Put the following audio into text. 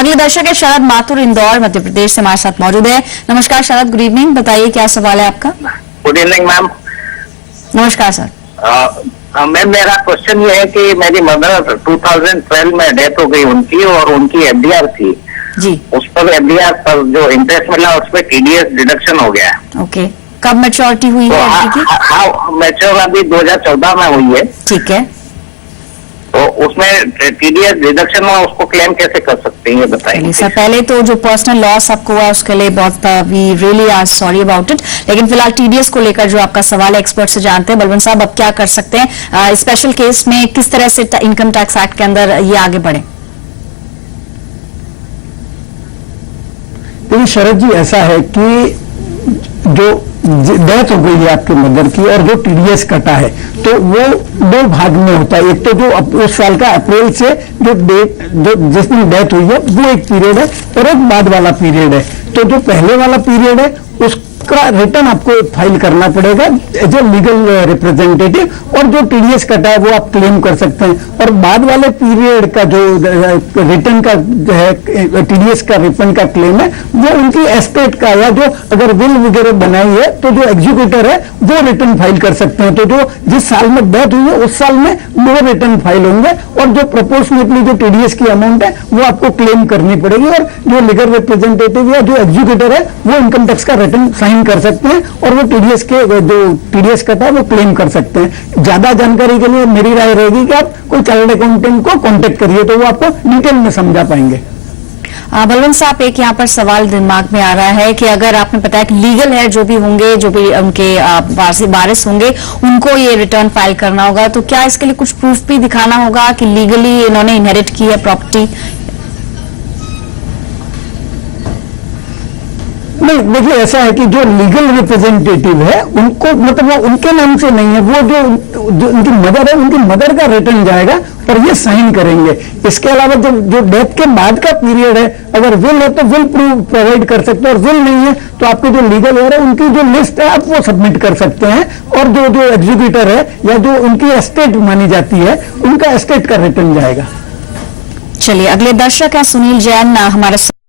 अगले दर्शक है शरद माथुर, इंदौर मध्य प्रदेश से हमारे साथ मौजूद है। नमस्कार शरद, गुड इवनिंग। बताइए क्या सवाल है आपका। Good evening ma'am. नमस्कार सर। मैम मेरा क्वेश्चन ये है कि मेरी मदर 2012 में डेथ हो गई उनकी, और उनकी एफडीआर थी जी। उस पर एफडीआर पर जो इंटरेस्ट मिला उस पर टीडीएस डिडक्शन हो गया। ओके, कब मैच्योरिटी हुई तो है एफडी की? हाँ, मैच्योर अभी 2014 में हुई है। ठीक है, तो उसमें टीडीएस डिडक्शन में उसको क्लेम कैसे कर सकते हैं ये बताइए सर। पहले तो जो पर्सनल लॉस आपको हुआ उसके लिए बहुत we really are sorry about it, लेकिन फिलहाल टीडीएस को लेकर जो आपका सवाल है एक्सपर्ट से जानते हैं। बलवंत साहब, अब क्या कर सकते हैं स्पेशल केस में, किस तरह से इनकम टैक्स एक्ट के अंदर ये आगे बढ़े? देखिए शरद जी, ऐसा है कि जो डेथ हो गई है आपके मदर की और जो टीडीएस कटा है तो वो दो भाग में होता है। एक तो जो उस साल का अप्रैल से जो जिस दिन डेथ हुई है वो एक पीरियड है, और एक बाद वाला पीरियड है। तो जो पहले वाला पीरियड है उसका रिटर्न आपको फाइल करना पड़ेगा एज ए लीगल रिप्रेजेंटेटिव, और जो टीडीएस कटा है वो आप क्लेम कर सकते हैं। और बाद वाले पीरियड का जो रिटर्न का जो है टीडीएस का रिफंड का क्लेम है वो उनकी एस्टेट का, या जो अगर विल वगैरह बनाई है तो जो एग्जीक्यूटर है वो रिटर्न फाइल कर सकते हैं। तो जो जिस साल में डेथ हुई है उस साल में वो रिटर्न फाइल होंगे, और जो प्रोपोर्शनेटली जो टीडीएस की अमाउंट है वो आपको क्लेम करनी पड़ेगी। और जो लीगल रिप्रेजेंटेटिव या जो एग्जीक्यूटर है वो इनकम टैक्स का रिटर्न साइन कर सकते हैं, और वो टीडीएस के जो टीडीएस कटा है वो क्लेम कर सकते हैं। ज्यादा जानकारी के लिए मेरी राय रहेगी कि आप कोई चार्टर्ड अकाउंटेंट को कांटेक्ट करिए, तो वो आपको डिटेल में समझा पाएंगे। बलवंत साहब, एक यहाँ पर सवाल दिमाग में आ रहा है कि अगर आपने बताया कि लीगल है, जो भी होंगे, जो भी उनके वारिस होंगे, उनको ये रिटर्न फाइल करना होगा, तो क्या इसके लिए कुछ प्रूफ भी दिखाना होगा कि लीगली इन्होंने इनहेरिट की है प्रॉपर्टी? नहीं, देखिए ऐसा है कि जो लीगल रिप्रेजेंटेटिव है उनको मतलब वो उनके नाम से नहीं है, वो जो उनकी मदर है उनकी मदर का रिटर्न जाएगा और ये साइन करेंगे। इसके अलावा जो डेथ के बाद का पीरियड है, अगर विल है तो विल प्रूफ प्रोवाइड कर सकते हैं, और विल नहीं है तो आपके जो लीगल हेयर है उनकी जो लिस्ट है आप वो सबमिट कर सकते हैं, और जो एग्जीक्यूटर है या जो उनकी एस्टेट मानी जाती है उनका एस्टेट का रिटर्न जाएगा। चलिए, अगले दर्शक है सुनील जैन हमारे